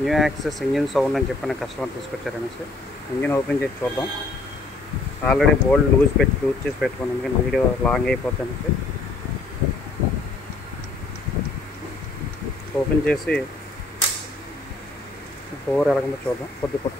New axes engine sound అని చెప్పిన customer తీసుకొచ్చారనేసి engine open చేసి చూద్దాం. ఆల్రెడీ బోల్డ్ లూజ్ చేసి పెట్టుకున్నాను, ఎందుకంటే వీడియో లాంగ్ అయిపోద్ది అనేసి. ఓపెన్ చేసి డోర్ ఎలాగందో చూద్దాం. కొద్దిగా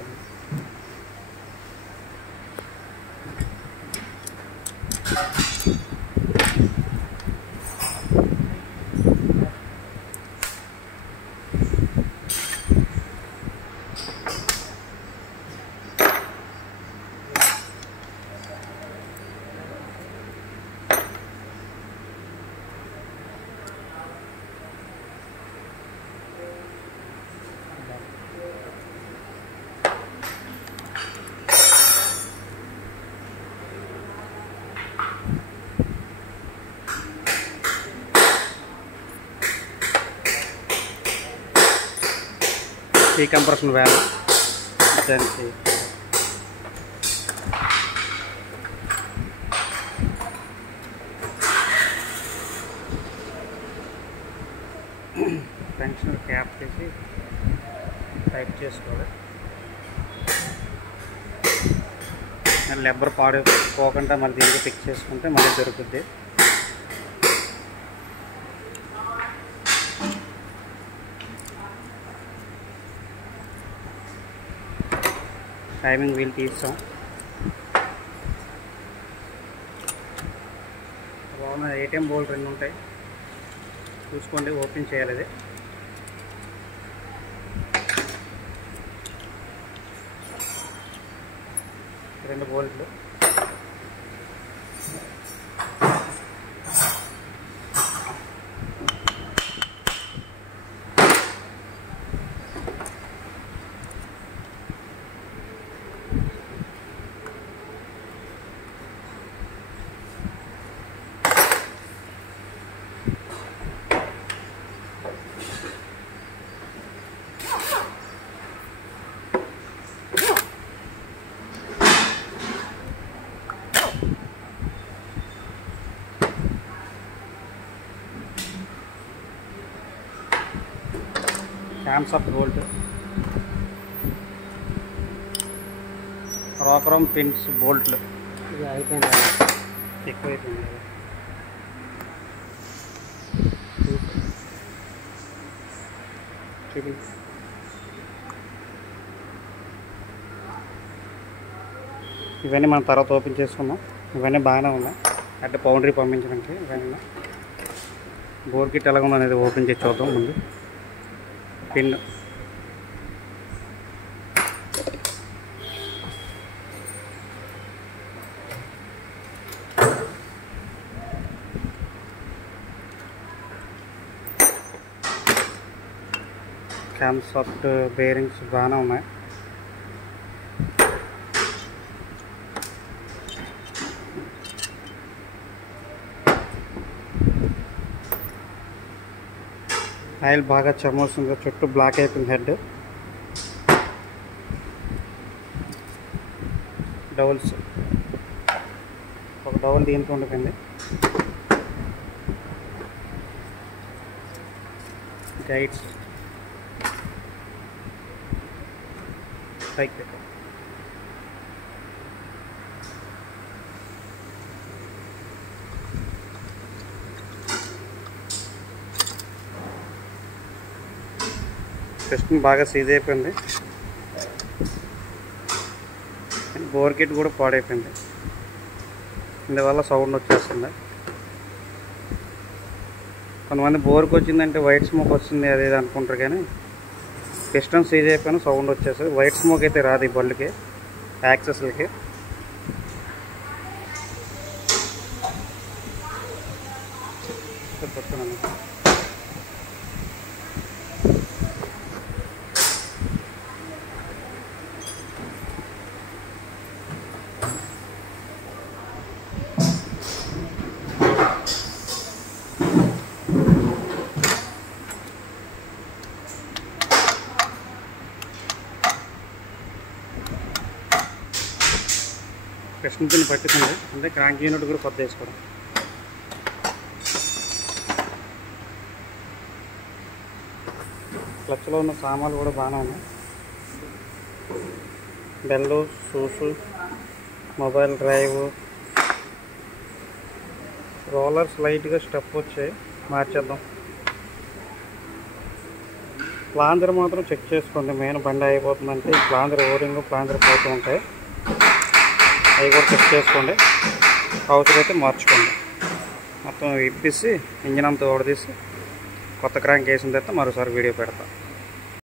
డీకంప్రెషన్ వాల్వ్ దానికి ఫంక్షనల్ క్యాప్ చేసి టైట్ చేసుకోవాలి. లెబ్బర్ పోకుండా మళ్ళీ దీనికి ఫిక్స్ చేసుకుంటే మళ్ళీ దొరుకుద్ది. టైమింగ్ వీల్ తీస్తాం. బాగున్నా. ఏటీఎం బోల్ట్ 2 ఉంటాయి, చూసుకోండి. ఓపెన్ చేయాలి. అది 2 బోల్ట్లు. క్యామ్సాఫ్ట్ బోల్ట్, రాకరమ్ పిన్స్ బోల్ట్లు. ఇది అయిపోయింది, ఎక్కువైపోయింది. ఇవన్నీ మనం తర్వాత ఓపెన్ చేసుకున్నాం. ఇవన్నీ బాగానే ఉన్నాయి అంటే పౌండరీ పంపించడానికి. ఇవన్నీ బోర్ కిట్ ఎలాగ ఉందనేది ఓపెన్ చేసి చూద్దాం. ముందు పిన్ క్యామ్సాఫ్ట్ బేరింగ్స్ బాగానే ఉన్నాయి. ఆయిల్ బాగా చమోస్తుంది, చుట్టూ బ్లాక్ అయిపోయింది హెడ్. డౌల్స్, ఒక డౌల్ దీంతో ఉండిపోయింది. గైడ్స్ పైకి పెట్టాం. సిస్టమ్ బాగా సీజ్ అయిపోయింది. బోర్ కిట్ కూడా పాడైపోయింది, ఇందువల్ల సౌండ్ వచ్చేస్తుంది. కొంతమంది బోర్కి వచ్చిందంటే వైట్ స్మోక్ వస్తుంది అది ఇది అనుకుంటారు, కానీ పిస్టన్ సీజ్ అయిపోయిన సౌండ్ వచ్చేస్తుంది. వైట్ స్మోక్ అయితే రాదు ఈ బళ్ళకి, యాక్సెస్లకి. చెప్తున్నాను. పిస్టన్ పిన్ పట్టుకుంది, అంటే క్రాంక్ యూనిట్ కూడా కొత్త వేసుకోవడం. క్లచ్లో ఉన్న సామాన్లు కూడా బాగానే ఉన్నాయి. Bell, shoes, mobile drive, rollers లైట్గా స్టెప్ వచ్చాయి, మార్చేద్దాం. ప్లాంజర్ మాత్రం చెక్ చేసుకోండి. మెయిన్ బండి అయిపోతుందంటే ఈ ప్లాంజర్ ఓరింగ్ ప్లాంజర్ పోతూ ఉంటాయి, అవి కూడా చెక్ చేసుకోండి. అవసరమైతే మార్చుకోండి. మొత్తం ఇప్పేసి ఇంజిన్ అంతా ఓడదీసి కొత్త క్రాంక్ వేసిన తర్వాత మరోసారి వీడియో పెడతా.